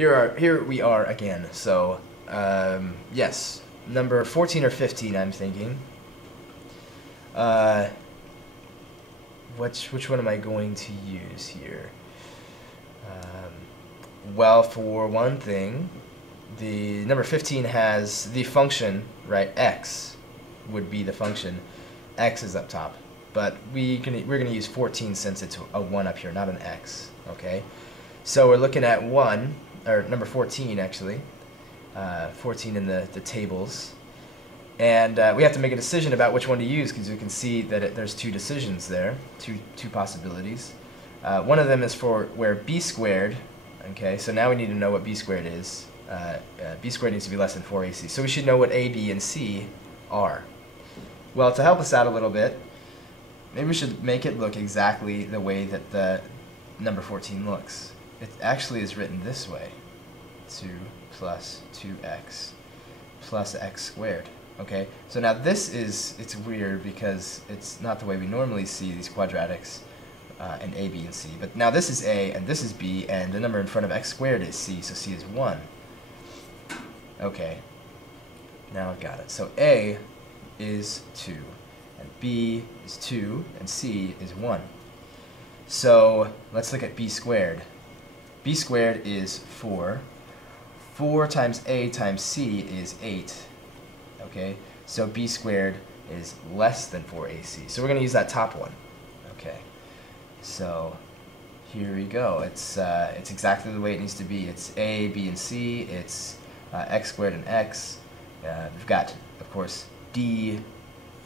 here we are again. So yes, number 14 or 15, I'm thinking. Which one am I going to use here? Well, for one thing, the number 15 has the function, right? X would be the function. X is up top, but we're gonna use 14 since it's a 1 up here, not an X. Okay, so we're looking at 1, or number 14 actually, 14 in the tables, and we have to make a decision about which one to use because we can see that there's two decisions there, two possibilities. One of them is for where b squared. Okay, so now we need to know what b squared is. B squared needs to be less than 4ac, so we should know what a, b, and c are. Well, to help us out a little bit, maybe we should make it look exactly the way that the number 14 looks. It actually is written this way: 2 plus 2x plus x squared. Okay, so now it's weird because it's not the way we normally see these quadratics in a, b, and c. But now this is a and this is b, and the number in front of x squared is c, so c is 1. Okay, now I've got it. So a is 2, and b is 2, and c is 1. So let's look at b squared. B squared is 4. 4 times a times c is 8. Okay, so b squared is less than 4ac. So we're going to use that top one. Okay, so here we go. It's exactly the way it needs to be. It's a, b, and c. It's x squared and x. We've got, of course, du,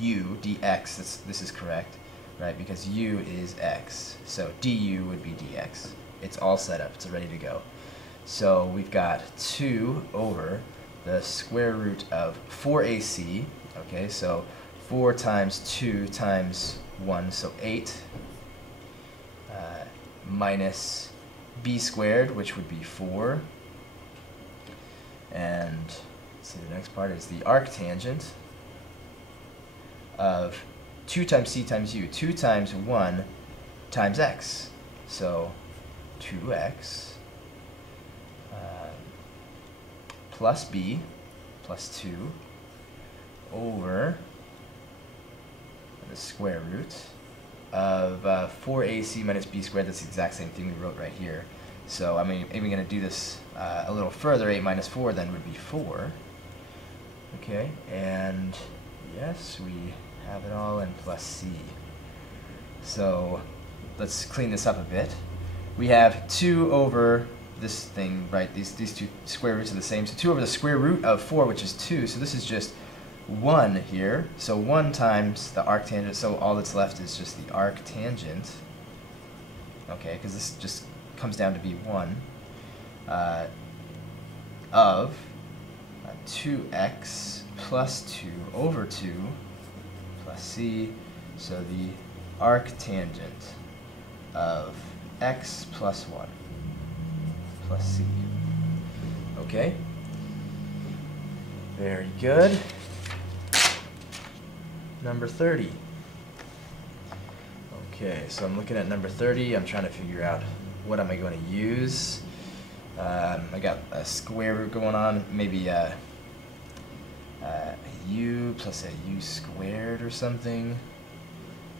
dx. This is correct, right? Because u is x. So du would be dx. It's all set up. It's ready to go. So we've got 2 over the square root of 4ac. Okay, so 4 times 2 times 1, so 8, minus b squared, which would be 4. And let's see, the next part is the arctangent of 2 times c times u. 2 times 1 times x. So 2x plus b plus 2 over the square root of 4ac minus b squared. That's the exact same thing we wrote right here. So I mean, maybe going to do this a little further. 8 minus 4 then would be 4. Okay, and yes, we have it all, and plus c. So let's clean this up a bit. We have 2 over this thing, right? These two square roots are the same. So 2 over the square root of 4, which is 2. So this is just 1 here. So 1 times the arctangent. So all that's left is just the arctangent. Okay, because this just comes down to be 1 of 2x plus 2 over 2 plus c. So the arctangent of x plus 1 plus c. Okay, very good. Number 30. Okay, so I'm looking at number 30. I'm trying to figure out what am I going to use. I got a square root going on, maybe a u plus a u squared or something.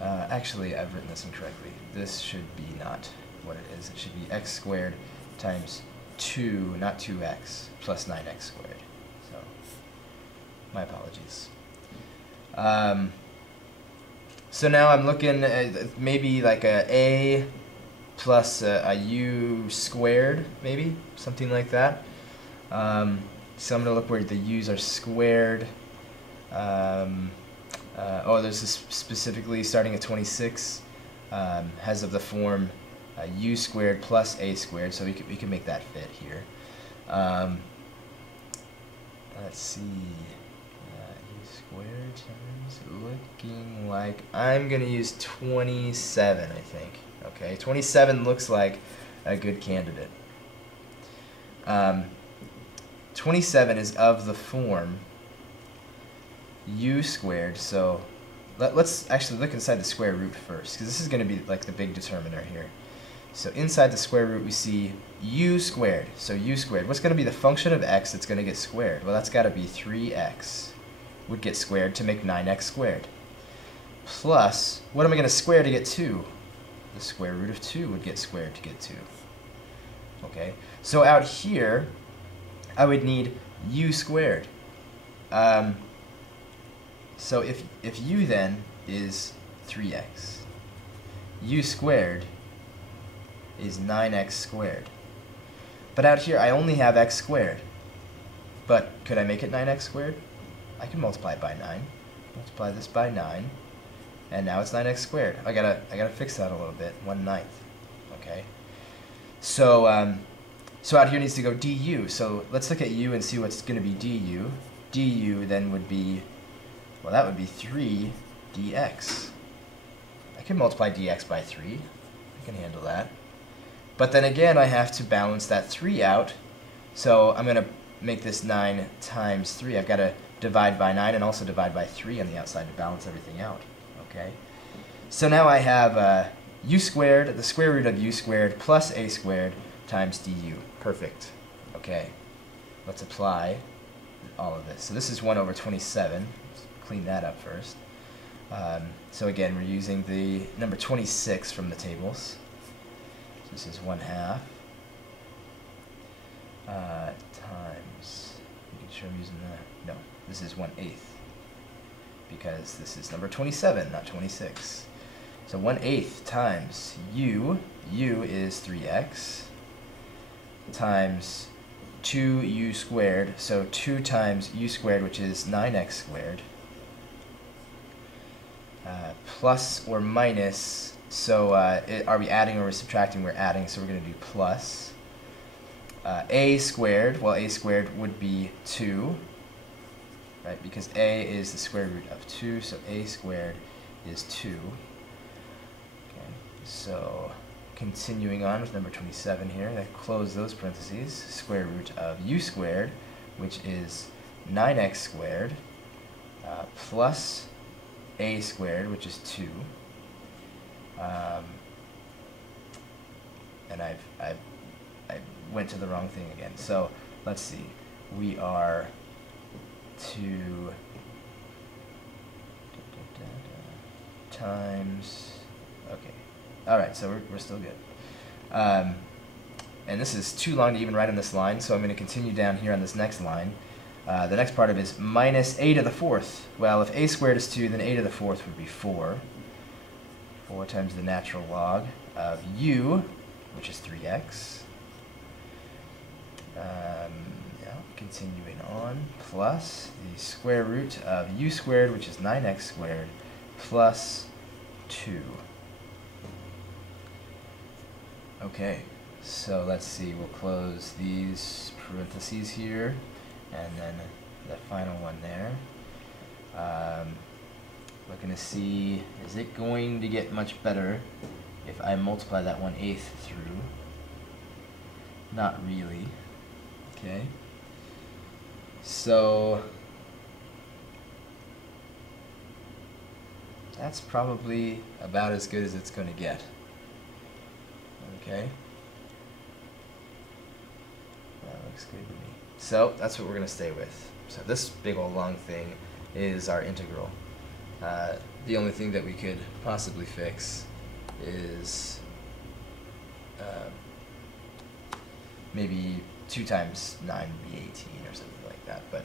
Actually, I've written this incorrectly. This should be not what it is. It should be x squared times 2, not 2x, plus 9x squared. So, my apologies. So now I'm looking at maybe like a plus a u squared, maybe, something like that. So I'm going to look where the u's are squared. Oh, there's this specifically starting at 26, has of the form u squared plus a squared, so we can make that fit here. Let's see, u squared times, looking like I'm going to use 27, I think. Okay, 27 looks like a good candidate. 27 is of the form u squared, so let's actually look inside the square root first, because this is going to be like the big determiner here. So inside the square root we see u squared. So u squared. What's going to be the function of x that's going to get squared? Well, that's got to be 3x would get squared to make 9x squared. Plus, what am I going to square to get 2? The square root of 2 would get squared to get 2. Okay, so out here, I would need u squared. So if u then is 3x, u squared is 9x squared. But out here, I only have x squared. But could I make it 9x squared? I can multiply it by 9. Multiply this by 9. And now it's 9x squared. I gotta fix that a little bit. 1/9. Okay. So so out here needs to go du. So let's look at u and see what's going to be du. Du then would be, well, that would be 3 dx. I can multiply dx by 3. I can handle that. But then again, I have to balance that 3 out. So I'm going to make this 9 times 3. I've got to divide by 9 and also divide by 3 on the outside to balance everything out. Okay. So now I have u squared, the square root of u squared, plus a squared times du. Perfect. Okay. Let's apply all of this. So this is 1/27. Let's clean that up first. So again, we're using the number 26 from the tables. So this is 1/2 times, making sure I'm using the, no, this is 1/8 because this is number 27, not 26. So 1/8 times u is 3x, times 2u squared, so 2 times u squared, which is 9x squared, plus or minus, so are we adding or we're subtracting? We're adding, so we're going to do plus. A squared, well, a squared would be 2, right, because a is the square root of 2, so a squared is 2. Okay, so continuing on with number 27 here, I close those parentheses, square root of u squared, which is 9x squared, plus a squared, which is 2. And I went to the wrong thing again. So let's see. We are to times. Okay. All right. So we're still good. And this is too long to even write on this line, so I'm going to continue down here on this next line. The next part of it is minus a to the 4th. Well, if a squared is 2, then a to the 4th would be 4. 4 times the natural log of u, which is 3x. Yeah, continuing on, plus the square root of u squared, which is 9x squared, plus 2. Okay, so let's see, we'll close these parentheses here, and then the final one there. Looking to see, is it going to get much better if I multiply that 1/8 through? Not really. Okay. So that's probably about as good as it's going to get. Okay. That looks good to me. So that's what we're going to stay with. So this big old long thing is our integral. The only thing that we could possibly fix is maybe 2 times 9 would be 18 or something like that, but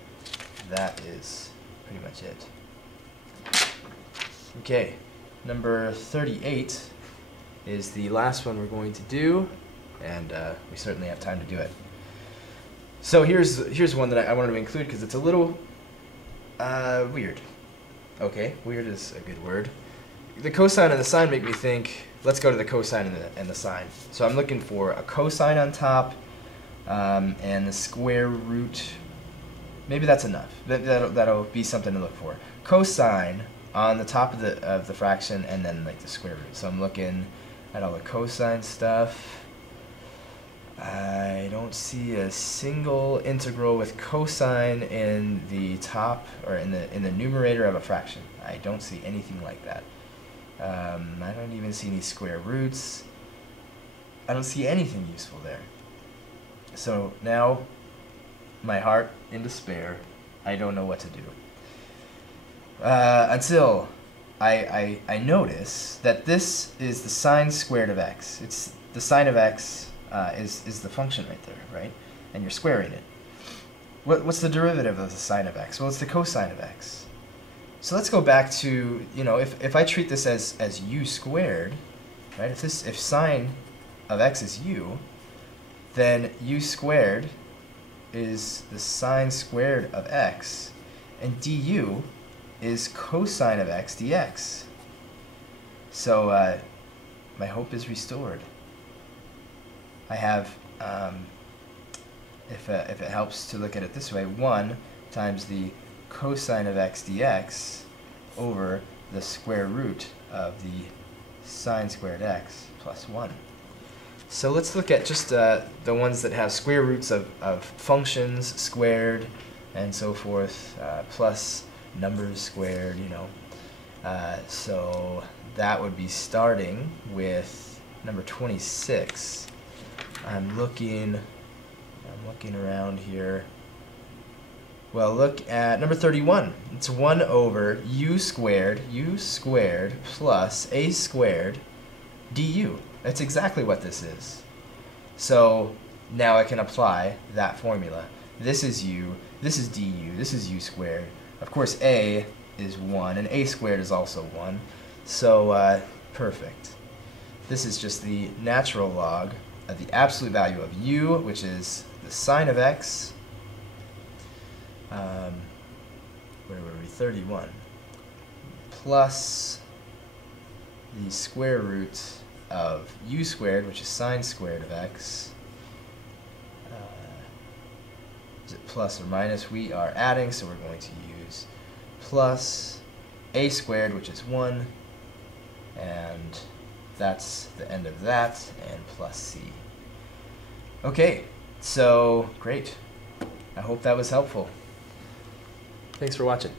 that is pretty much it. Okay, number 38 is the last one we're going to do, and we certainly have time to do it. So here's one that I wanted to include because it's a little weird. Okay, weird is a good word. The cosine and the sine make me think, let's go to the cosine and the sine. So I'm looking for a cosine on top and the square root. Maybe that's enough. That'll be something to look for. Cosine on the top of the fraction and then like the square root. So I'm looking at all the cosine stuff. I don't see a single integral with cosine in the top or in the numerator of a fraction. I don't see anything like that. I don't even see any square roots. I don't see anything useful there. So now, my heart in despair, I don't know what to do. Until I notice that this is the sine squared of x. It's the sine of x is the function right there, right? And you're squaring it. What's the derivative of the sine of x? Well, it's the cosine of x. So let's go back to, if I treat this as u squared, right? If sine of x is u, then u squared is the sine squared of x, and du is cosine of x dx. So my hope is restored. I have, if it helps to look at it this way, 1 times the cosine of x dx over the square root of the sine squared x plus 1. So let's look at just the ones that have square roots of functions squared and so forth, plus numbers squared, so that would be starting with number 26. I'm looking around here. Well, look at number 31. It's 1 over u squared plus a squared du. That's exactly what this is. So now I can apply that formula. This is u, this is du, this is u squared. Of course, a is 1, and a squared is also 1. So perfect. This is just the natural log of the absolute value of u, which is the sine of x. Where were we? 31. Plus the square root of u squared, which is sine squared of x. Is it plus or minus? We are adding, so we're going to use plus a squared, which is 1, and that's the end of that, and plus c. Okay, so great. I hope that was helpful. Thanks for watching.